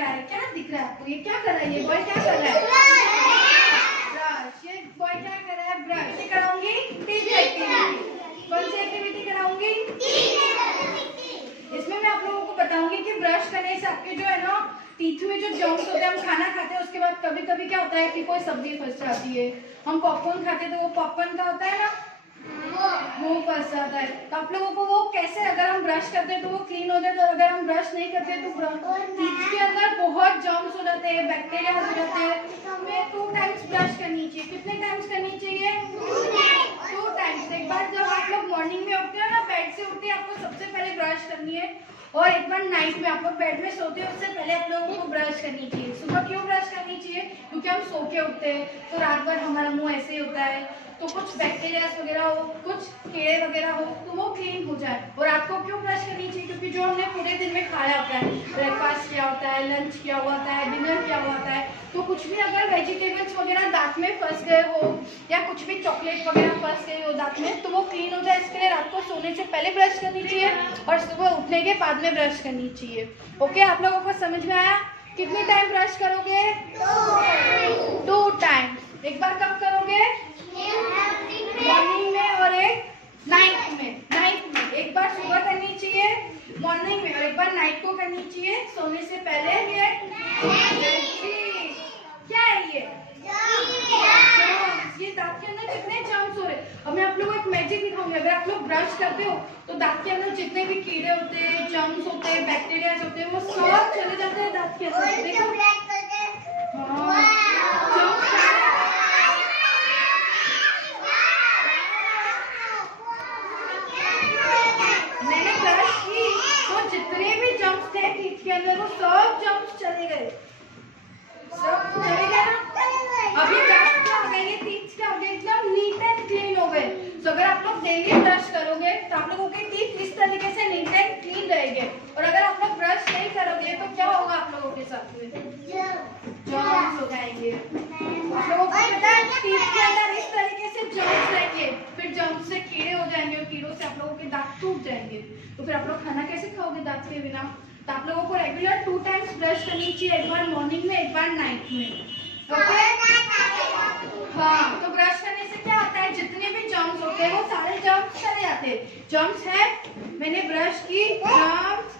रहा है, क्या दिख रहा है आपको? ये क्या कर रहा है? ये बॉय क्या कर रहा है? ब्रश। ये बॉय क्या कर रहा है? ब्रश। ये कराऊंगी टीथ एक्टिविटी। कौन सी एक्टिविटी कराऊंगी? इसमें मैं आप लोगों को बताऊंगी कि ब्रश करने से आपके जो है ना टीथ में जो जर्म्स होते हैं, हम खाना खाते हैं उसके बाद कभी कभी क्या होता है कि कोई सब्जी फंस जाती है, हम पॉपकॉर्न खाते हैं तो वो पॉपकॉर्न का होता है ना वो फंस जाता है। तो आप लोगों को वो कैसे, अगर हम ब्रश करते हैं तो वो क्लीन होता है, तो अगर हम ब्रश नहीं करते तो टीथ के अंदर बहुत जर्म्स हो जाते हैं, बैक्टीरिया हो जाते हैं। हमें 2 टाइम्स ब्रश करनी चाहिए। कितने टाइम्स करनी चाहिए? 2 टाइम्स। एक बार जब आप लोग मॉर्निंग में उठते हो ना, बेड से उठते आपको सबसे पहले ब्रश करनी है, और एक बार नाइट में आप लोग बेड में सोते हो उससे पहले आप लोगों को ब्रश करनी चाहिए। सुबह क्यों ब्रश करनी चाहिए? क्योंकि हम सो के उठते हैं तो रात भर हमारा मुंह ऐसे ही होता है, तो कुछ बैक्टीरिया वगैरह हो, कुछ कीड़े वगैरह हो तो वो क्लीन हो जाए। और आपको क्यों ब्रश करनी चाहिए? क्योंकि जो हमने पूरे दिन में खाया होता है, ब्रेकफास्ट किया होता है, लंच किया हुआ होता है, डिनर किया हुआ होता है, तो कुछ भी अगर वेजिटेबल्स वगैरह दांत में फंस गए हो या कुछ भी चॉकलेट वगैरह फंस गए हो दांत में, तो वो क्लीन हो जाए। इसके लिए रात को सोने से पहले ब्रश करनी चाहिए और सुबह उठने के बाद में ब्रश करनी चाहिए। ओके, आप लोगों को समझ में आया? कितने टाइम ब्रश करोगे? 2 टाइम्स। एक बार कब करोगे? मॉर्निंग में और एक नाइट में। नाइट में एक बार सुबह करनी चाहिए मॉर्निंग में, और एक बार नाइट को करनी चाहिए सोने से पहले। ये क्या है? ये दांत के अंदर कितने जर्म्स हो रहे हैं। अब मैं आप लोगों को एक मैजिक दिखाऊंगी। अगर आप लोग ब्रश करते हो तो दांत के अंदर जितने भी कीड़े होते हैं, जर्म्स होते हैं, बैक्टीरिया होते हैं, वो सब चले जाते हैं दांत के अंदर। देखो, मैंने ब्रश की तो जितने भी जर्म्स थे टीथ के अंदर वो सब जर्म्स चले गए, सब चले गए ना। अभी जस्ट क्या हो गया, ये टीथ क्या हो गया, एकदम नीट एंड क्लीन हो गए। तो अगर आप लोग डेली ब्रश करोगे तो आप लोगों के टीथ इस तरीके से नीट एंड क्लीन रहेंगे। और अगर आप लोग ब्रश नहीं करोगे तो क्या होगा आप लोगों के साथ में? जर्म्स हो जाएंगे। आप लोगों को पता है टीथ के अंदर इस तरीके से जर्म्स रहेंगे, फिर जर्म्स से कीड़े हो जाएंगे और कीड़ों से आप लोगों के दांत टूट जाएंगे। तो फिर आप लोग खाना कैसे खाओगे दांत के बिना? तो आप लोगों को रेगुलर 2 टाइम्स ब्रश करनी चाहिए, एक बार मॉर्निंग में, एक बार नाइट में। ओके? हाँ, तो ब्रश करने से क्या होता है, जितने भी जर्म्स होते हैं वो सारे जर्म्स चले जाते हैं। जर्म्स है, मैंने ब्रश की, जर्म्स